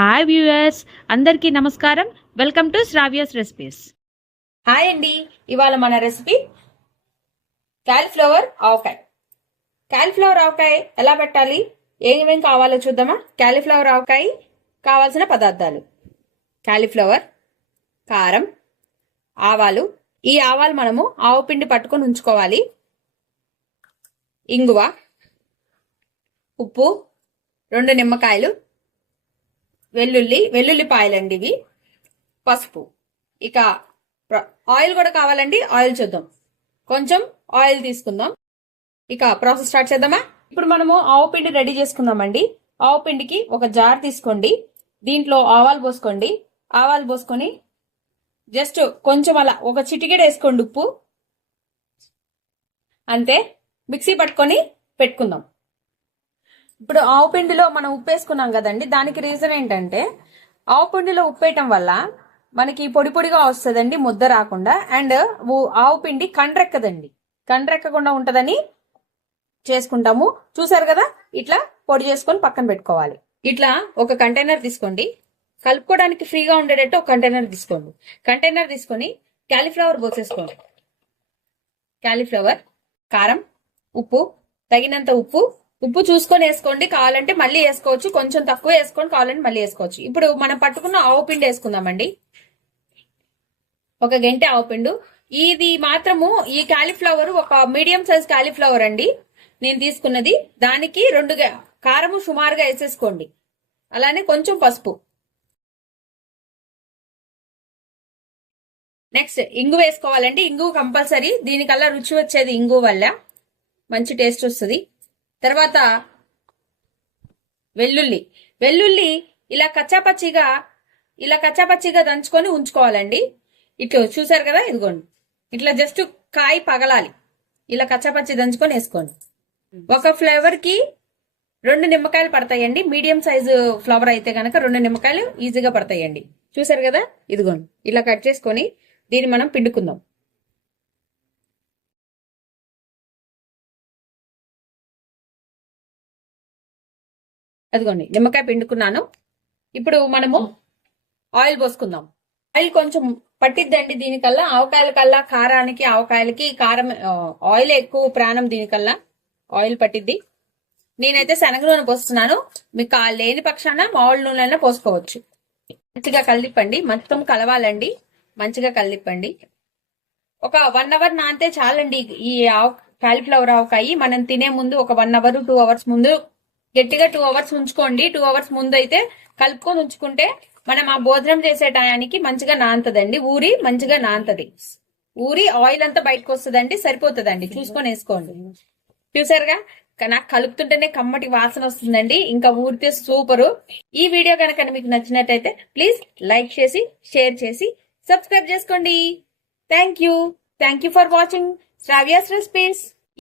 Hi viewers, అందరికీ నమస్కారం. Welcome to Sravya's recipes. Hi అండి. ఇవాళ మన రెసిపీ కాలీఫ్లవర్ ఆవకాయ. కాలీఫ్లవర్ ఆవకాయ ఎలా పెట్టాలి, ఏమేం కావాలో చూద్దామా. కాలీఫ్లవర్ ఆవకాయ కావాల్సిన పదార్థాలు: కాలీఫ్లవర్, కారం, ఆవాలు. ఈ ఆవాలు మనము ఆవు పిండి పట్టుకొని ఉంచుకోవాలి. ఇంగువ, ఉప్పు, 2 నిమ్మకాయలు, వెల్లుల్లిపాయలండి ఇవి, పసుపు. ఇక ఆయిల్ కూడా కావాలండి. ఆయిల్ చూద్దాం. కొంచెం ఆయిల్ తీసుకుందాం. ఇక ప్రాసెస్ స్టార్ట్ చేద్దామా. ఇప్పుడు మనము ఆవు పిండి రెడీ చేసుకుందామండి. ఆవు పిండికి ఒక జార్ తీసుకోండి. దీంట్లో ఆవాలు పోసుకోండి. ఆవాలు పోసుకొని జస్ట్ కొంచెం అలా ఒక చిటికెడు వేసుకోండి ఉప్పు. అంతే, మిక్సీ పట్టుకొని పెట్టుకుందాం. ఇప్పుడు ఆవు పిండిలో మనం ఉప్పు వేసుకున్నాం కదండి. దానికి రీజన్ ఏంటంటే ఆవు పిండిలో ఉప్పు వేయటం వల్ల మనకి పొడి పొడిగా వస్తుందండి, ముద్ద రాకుండా. అండ్ ఆవు పిండి కండ్రెక్కదండి, కండ్రెక్కకుండా ఉంటదని చేసుకుంటాము. చూసారు కదా, ఇట్లా పొడి చేసుకొని పక్కన పెట్టుకోవాలి. ఇట్లా ఒక కంటైనర్ తీసుకోండి. కలుపుకోవడానికి ఫ్రీగా ఉండేటట్టు ఒక కంటైనర్ తీసుకోండి. కంటైనర్ తీసుకొని కాలీఫ్లవర్ పోసేసుకోండి. కాలీఫ్లవర్, కారం, ఉప్పు, తగినంత ఉప్పు. ఉప్పు చూసుకొని వేసుకోండి. కావాలంటే మళ్ళీ వేసుకోవచ్చు, కొంచెం తక్కువ వేసుకొని కావాలంటే మళ్ళీ వేసుకోవచ్చు. ఇప్పుడు మనం పట్టుకున్న ఆవు పిండి వేసుకుందామండి. ఒక గంటె ఆవు పిండు. ఇది మాత్రము ఈ కాలీఫ్లవర్ ఒక మీడియం సైజ్ కాలీఫ్లవర్ అండి నేను తీసుకున్నది. దానికి 2 కారము సుమారుగా వేసేసుకోండి. అలానే కొంచెం పసుపు. నెక్స్ట్ ఇంగు వేసుకోవాలండి. ఇంగు కంపల్సరీ, దీనికల్లా రుచి వచ్చేది ఇంగు వల్ల మంచి టేస్ట్ వస్తుంది. తర్వాత వెల్లుల్లి ఇలా కచ్చాపచ్చిగా దంచుకొని ఉంచుకోవాలండి. ఇట్లా చూసారు కదా, ఇదిగోండి. ఇట్లా జస్ట్ కాయ పగలాలి. ఇలా కచ్చాపచ్చి దంచుకొని వేసుకోండి. ఒక ఫ్లేవర్ కి 2 నిమ్మకాయలు పడతాయండి. మీడియం సైజు ఫ్లవర్ అయితే కనుక 2 నిమ్మకాయలు ఈజీగా పడతాయండి. చూసారు కదా, ఇదిగోండి. ఇలా కట్ చేసుకొని దీన్ని మనం పిండుకుందాం. అదిగోండి, నిమ్మకాయ పిండుకున్నాను. ఇప్పుడు మనము ఆయిల్ పోసుకుందాం. ఆయిల్ కొంచెం పట్టిద్దండి దీనికల్లా. ఆవకాయల కల్లా కారానికి, ఆవకాయలకి కారం, ఆయిల్ ఎక్కువ ప్రాణం. దీనికల్లా ఆయిల్ పట్టిద్ది. నేనైతే శనగ నూనె పోస్తున్నాను. మీకు లేని పక్షాన మామూలు నూనె అయినా పోసుకోవచ్చు. మంచిగా కలిపండి, మొత్తం కలవాలండి. మంచిగా కలిపండి. ఒక 1 అవర్ నానితే చాలండి. ఈ కాలీఫ్లవర్ ఆవకాయ మనం తినే ముందు ఒక 1 అవర్ 2 అవర్స్ ముందు, గట్టిగా 2 అవర్స్ ఉంచుకోండి. 2 అవర్స్ ముందు అయితే కలుపుకొని ఉంచుకుంటే మనం ఆ భోజనం చేసే టయానికి మంచిగా నానుతుందండి. మంచిగా నానుతుంది. ఆయిల్ అంతా బయటకు వస్తుందండి. సరిపోతుందండి. చూసుకొని వేసుకోండి. చూసారుగా, నాకు కలుపుతుంటేనే కమ్మటి వాసన వస్తుందండి. ఇంకా ఊరితే సూపరు. ఈ వీడియో కనుక మీకు నచ్చినట్టయితే ప్లీజ్ లైక్ చేసి, షేర్ చేసి, సబ్స్క్రైబ్ చేసుకోండి. Thank you for watching Sravya's recipes.